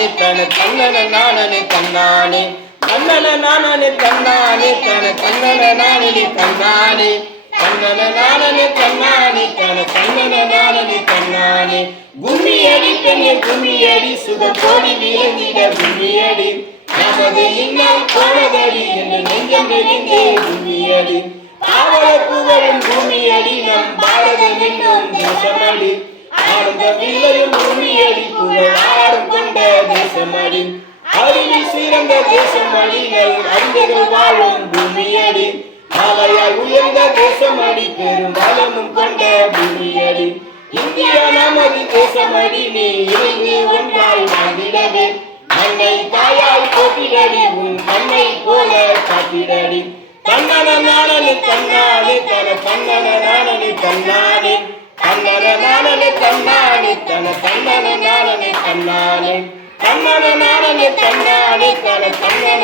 தன்னானே தன தன்னன நானே தன்னானே தன்னன நானே தன்னானே தன தன்னன நானே தன்னானே தன்னன நானே தன்னானே தன தன்னன நானே தன்னானே கும்மியடி பெண்ணே கும்மியடி சுகம் கோடி விளங்கிட கும்மியடி நமது இன்னல் போனதடி என்று நெஞ்சம் நெறிந்தே கும்மியடி பாவல புகழும் பூமியடி நம் பாரதம் என்னும் தேசமடி ஆனந்த வில்லையும் பூமியடி புகழாரம் கொண்ட தேசமடி அறிவில் சிறந்த தேசமடி நல் அறிஞர்கள் வாழும் பூமியடி மாலையாய் உயர்ந்த தேசமடி பெரும் வளமும் கொண்ட பூமியடி இந்தியா நமது தேசமடி நீ இணைந்து ஒன்றாய் வாழ்ந்திடவே மண்ணை தாயாய் போட்டிடடி உன் கண்ணை போல காட்டிடடி தன்னன நானே தன்னானே தன தன்னன நானே தன்னானே தன்னன நானே தன்னானே தன தன்னன நானே தன்னானே தன்னன நானே தன்னானே தன தன்னன